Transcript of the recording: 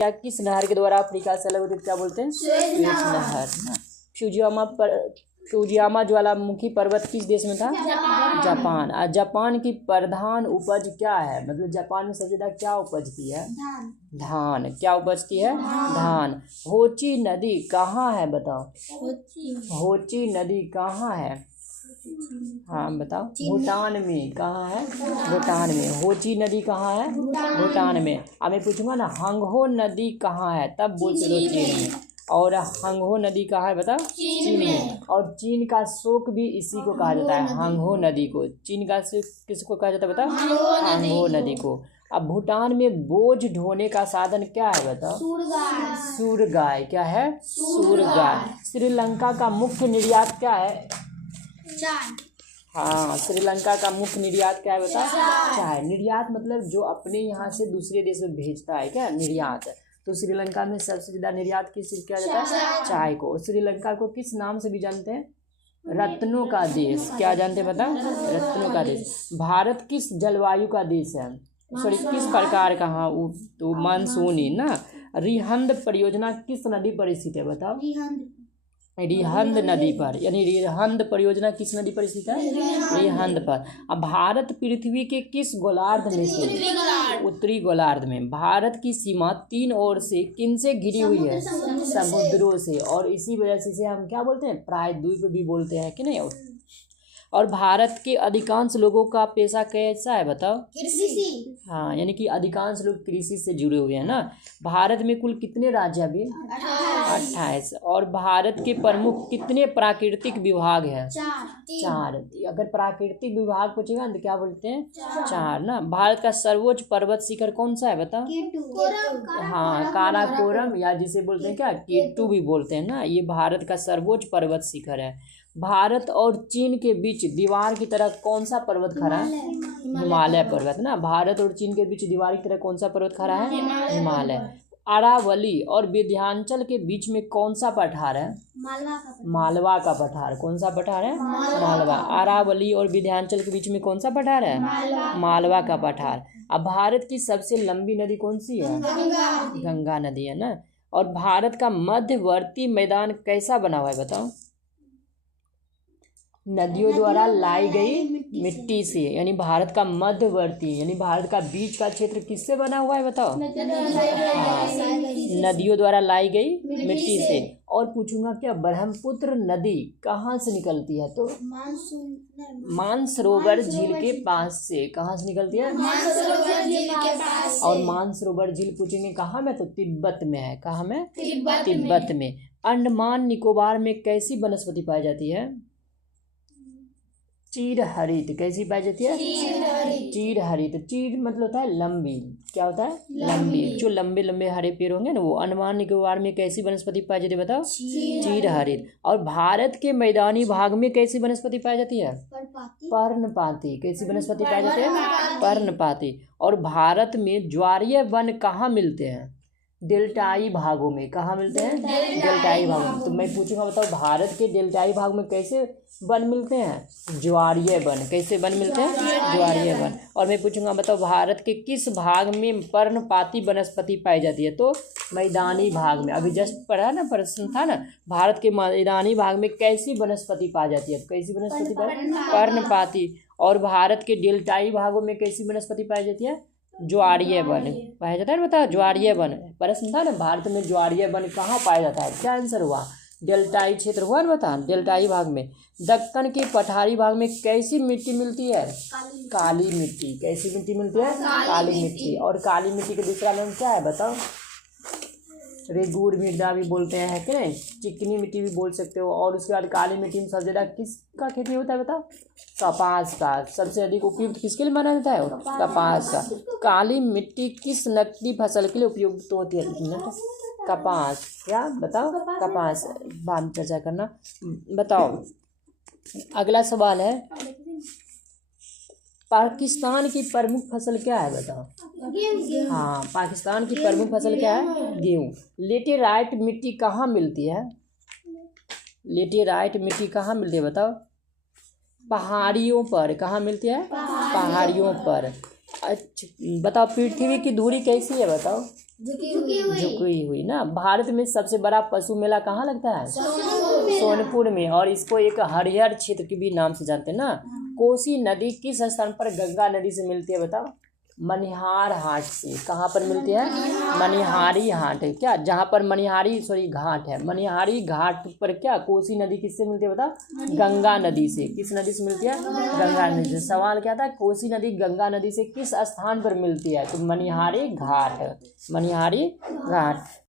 क्या किस नहर के द्वारा अफ्रीका से अलग होती है, क्या बोलते हैं? सुएज नहर ना। फ्यूजियामा ज्वालामुखी पर्वत किस देश में था? जापान। जापान की प्रधान उपज क्या है, मतलब जापान में सबसे ज्यादा क्या उपजती है? धान। क्या उपजती है? धान। होची नदी कहाँ है बताओ? होची नदी कहाँ है? हाँ बताओ। भूटान में। कहाँ है? भूटान में। होची नदी कहाँ है? भूटान में। अब मैं पूछूंगा ना हंगहो नदी कहाँ है, तब बोल सकते हो चीन में। और हंगहो नदी कहाँ है बताओ? चीन में। और चीन का शोक भी इसी को कहा जाता है, हंगहो नदी को। चीन का शोक किसको कहा जाता है बताओ? हंगहो नदी को। अब भूटान में बोझ ढोने का साधन क्या है बताओ? सूरगाय। क्या है? सूरगाय। श्रीलंका का मुख्य निर्यात क्या है? हाँ, श्रीलंका का मुख्य निर्यात क्या है बता? चाय। निर्यात मतलब जो अपने यहाँ से दूसरे देश में भेजता है, क्या निर्यात। तो श्रीलंका में सबसे ज्यादा निर्यात किस चीज किया जाता है? चाय को। श्रीलंका को किस नाम से भी जानते हैं? रत्नों का देश। क्या जानते हैं बता? रत्नों का देश। भारत किस जलवायु का देश है, सॉरी किस प्रकार का? हाँ तो मानसूनी ना। रिहंद परियोजना किस नदी पर स्थित है बताओ? रिहंद नदी पर, यानी रिहंद परियोजना किस नदी पर स्थित है? रिहंद पर। अब भारत पृथ्वी के किस गोलार्ध में से? उत्तरी गोलार्ध में। भारत की सीमा 3 ओर से किन से घिरी हुई है? समुद्रों से। और इसी वजह से इसे हम क्या बोलते हैं? प्रायद्वीप भी बोलते हैं कि नहीं। और भारत के अधिकांश लोगों का पेशा कैसा है बताओ? कृषि। हाँ, यानी कि अधिकांश लोग कृषि से जुड़े हुए हैं ना। भारत में कुल कितने राज्य अभी? 28। और भारत के प्रमुख कितने प्राकृतिक विभाग हैं? 4। अगर प्राकृतिक विभाग पूछेगा तो क्या बोलते हैं? 4 ना। भारत का सर्वोच्च पर्वत शिखर कौन सा है बताओ? हाँ, काराकोरम, या जिसे बोलते हैं क्या केटू भी बोलते हैं ना। ये भारत का सर्वोच्च पर्वत शिखर है। भारत और चीन के बीच दीवार की तरह कौन सा पर्वत खड़ा है? हिमालय पर्वत ना। भारत और चीन के बीच दीवार की तरह कौन सा पर्वत खड़ा है? हिमालय। अरावली और विंध्याचल के बीच में कौन सा पठार है? मालवा का पठार। कौन सा पठार है? मालवा। अरावली और विंध्याचल के बीच में कौन सा पठार है? मालवा का पठार। अब भारत की सबसे लंबी नदी कौन सी है? गंगा नदी है ना। और भारत का मध्यवर्ती मैदान कैसा बना हुआ है बताओ? नदियों द्वारा लाई गई मिट्टी से, यानी भारत का मध्यवर्ती, यानी भारत का बीच का क्षेत्र किससे बना हुआ है बताओ? नदियों द्वारा लाई गई मिट्टी से। और पूछूंगा क्या ब्रह्मपुत्र नदी कहाँ से निकलती है? तो मानसरोवर झील के पास से। कहाँ से निकलती है? और मानसरोवर झील पूछेंगे कहाँ में? तो तिब्बत में है। कहाँ में? तिब्बत में। अंडमान निकोबार में कैसी वनस्पति पाई जाती है? चीर हरित। कैसी पाई जाती है? चीर हरित। चीर मतलब होता है लंबी। क्या होता है? लंबी। जो लंबे लंबे हरे पेड़ होंगे ना, वो अंडमान निकोबार में कैसी वनस्पति पाई जाती है बताओ? चीर हरित। और भारत के मैदानी भाग में कैसी वनस्पति पाई जाती है? पर्णपाती। कैसी वनस्पति पाई जाती है? पर्णपाती। और भारत में ज्वारीय वन कहाँ मिलते हैं? डेल्टाई भागों में। कहाँ मिलते हैं? डेल्टाई भागों में। तो मैं पूछूंगा बताओ भारत के डेल्टाई भाग में कैसे वन मिलते हैं? ज्वारीय वन। कैसे वन मिलते हैं? ज्वारीय वन। और मैं पूछूंगा बताओ भारत के किस भाग में पर्णपाती वनस्पति पाई जाती है? तो मैदानी भाग में। अभी जस्ट पढ़ा ना, प्रश्न था ना, भारत के मैदानी भाग में कैसी वनस्पति पाई जाती है? कैसी वनस्पति? पर्णपाती। और भारत के डेल्टाई भागों में कैसी वनस्पति पाई जाती है? ज्वारीय वन पाया जाता है। बताओ ज्वारीय वन। प्रश्न था ना, भारत में ज्वारीय वन कहाँ पाया जाता है? क्या आंसर हुआ? डेल्टाई क्षेत्र हुआ ना। बता, डेल्टाई भाग में। दक्कन के पठारी भाग में कैसी मिट्टी मिलती है? काली मिट्टी। कैसी मिट्टी मिलती है? काली मिट्टी। और काली मिट्टी का दूसरा नाम क्या है बताओ? रेगूर मृदा भी बोलते हैं कि नहीं। चिकनी मिट्टी भी बोल सकते हो। और उसके बाद काली मिट्टी में सबसे ज्यादा किसका खेती होता है बताओ? कपास का। सबसे अधिक उपयुक्त किसके लिए माना जाता है? कपास का। काली मिट्टी किस नकदी फसल के लिए उपयुक्त होती है? कपास। क्या बताओ? कपास। बाद में चर्चा करना। बताओ अगला सवाल है, पाकिस्तान की प्रमुख फसल क्या है बताओ? हाँ, पाकिस्तान की प्रमुख फसल क्या है? गेहूँ। लेटेराइट मिट्टी कहाँ मिलती है? लेटेराइट मिट्टी कहाँ मिलती है बताओ? पहाड़ियों पर। कहाँ मिलती है? पहाड़ियों पर। अच्छा बताओ पृथ्वी की धुरी कैसी है बताओ? झुकी हुई ना। भारत में सबसे बड़ा पशु मेला कहाँ लगता है? सोनपुर में। और इसको एक हरिहर क्षेत्र के भी नाम से जानते हैं ना। कोसी नदी किस स्थान पर गंगा नदी से मिलती है बताओ? मनिहार हाट से। कहाँ पर मिलती है? मनिहारी हाट है क्या, जहाँ पर घाट है। मनिहारी घाट पर क्या कोसी नदी किससे मिलती है बताओ? गंगा नदी से। किस नदी से मिलती है? गंगा नदी से। सवाल क्या था? कोसी नदी गंगा नदी से किस स्थान पर मिलती है? तो मनिहारी घाट।